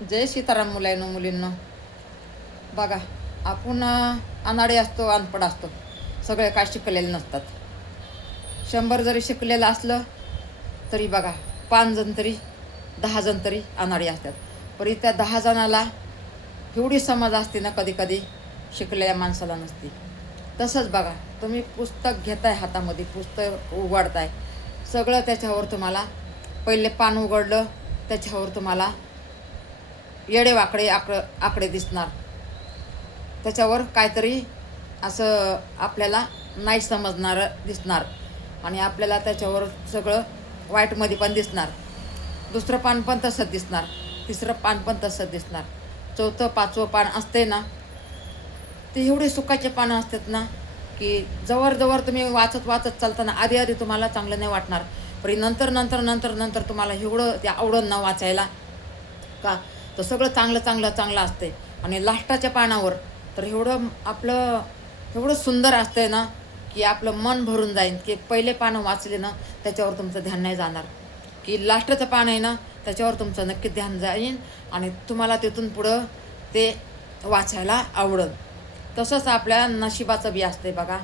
जय सीताराम मुलांनो मुलींनो. बघा, आपण अनाडी असतो, अनपड असतो, सगळे काय शिकलेले नसतात. 100 जरी शिकलेलं असलं तरी बघा 5 जण तरी 10 जण तरी अनाडी असतात. पण त्या 10 जणाला एवढी समज असते ना, कधी कधी शिकलेल्या माणसाला नसते. तसंच बघा, तुम्ही पुस्तक घेताय हातामध्ये, पुस्तक उघडताय, सगळं त्याच्यावर तुम्हाला पहिले पान उघडलं त्याच्यावर तुम्हाला येडेवाकडे आकडे दिसणार. त्याच्यावर काहीतरी असं आपल्याला नाही समजणारं दिसणार आणि आपल्याला त्याच्यावर सगळं वाईटमध्ये पण दिसणार. दुसरं पान पण तसंच दिसणार, तिसरं पान पण तसंच दिसणार, चौथं 5वं पान असते ना, ते एवढे सुखाचे पानं असतात ना की जवळ तुम्ही वाचत चालताना आधी तुम्हाला चांगलं नाही वाटणार, पण नंतर तुम्हाला एवढं ते आवडून ना वाचायला का, तर सगळं चांगलं असते. आणि लास्टाच्या पानावर तर एवढं सुंदर असतंय ना की आपलं मन भरून जाईल. की पहिले पानं वाचले ना त्याच्यावर तुमचं ध्यान नाही जाणार, की लास्टचं पान आहे ना त्याच्यावर तुमचं नक्की ध्यान जाईल आणि तुम्हाला तिथून पुढं ते वाचायला आवडेल. तसंच आपल्या नशिबाचं बी असते बघा,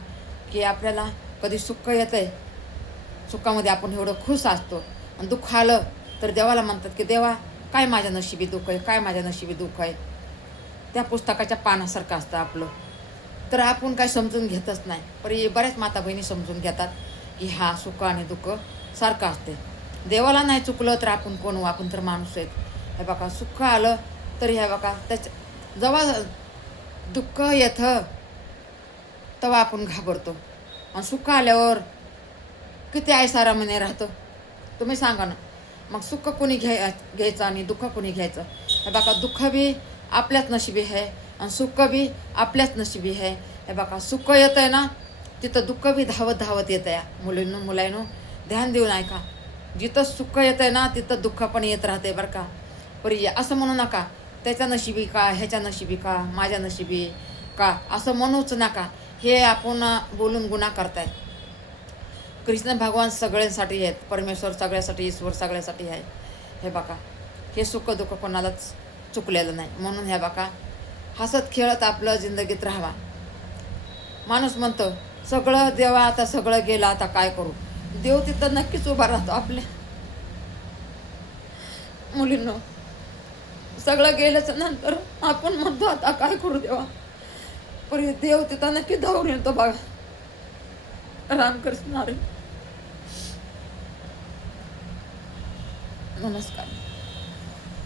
की आपल्याला कधी सुख येतं आहे, सुखामध्ये आपण एवढं खुश असतो, आणि दुःख आलं तर देवाला म्हणतात की देवा काय माझ्या नशिबी दुःख आहे, काय माझ्या नशिबी दुःख आहे. त्या पुस्तकाच्या पानासारखं असतं आपलं. तर आपण काय समजून घेतच नाही, पण बऱ्याच माता बहिणी समजून घेतात की हा सुख आणि दुःख सारखं असते. देवाला नाही चुकलं तर आपण कोण, आपण तर माणूस आहेत. हे बघा, सुख आलं तरी हे बघा जेव्हा दुःख येतं तेव्हा आपण घाबरतो, आणि सुख आल्यावर किती ऐसारामाने राहतं. तुम्ही सांगा ना, मग सुख कोणी घ्यायचं आणि दुःख कोणी घ्यायचं. हे बघा, दुःख बी आपल्याच नशिबी आहे आणि सुख बी आपल्याच नशिबी आहे. हे बघा, सुख येतं आहे ना तिथं दुःख बी धावत येतं. या मुलांनो ध्यान देऊन ऐका, जिथं सुख येतं आहे ना तिथं दुःख पण येत राहते बरं का. पण असं म्हणू नका त्याच्या नशिबी का, ह्याच्या नशिबी का, माझ्या नशिबी का, असं म्हणूच नका. हे आपण बोलून गुन्हा करताय. कृष्ण भगवान सगळ्यांसाठी आहेत, परमेश्वर सगळ्यासाठी, ईश्वर सगळ्यासाठी आहे. हे बघा, हे सुख दुःख कोणालाच चुकलेलं नाही. म्हणून हे बघा, हसत खेळत आपलं जिंदगीत राहावा. माणूस म्हणतो सगळं देवा, आता सगळं गेलं, आता काय करू. देव तिथं नक्कीच उभा राहतो आपल्या. मुलींनो, सगळं गेल्याच्या नंतर आपण म्हणतो आता काय करू देवा, पण देव तिथं नक्की धावून येतो बघा. रामकृष्ण हरी. नमस्कार.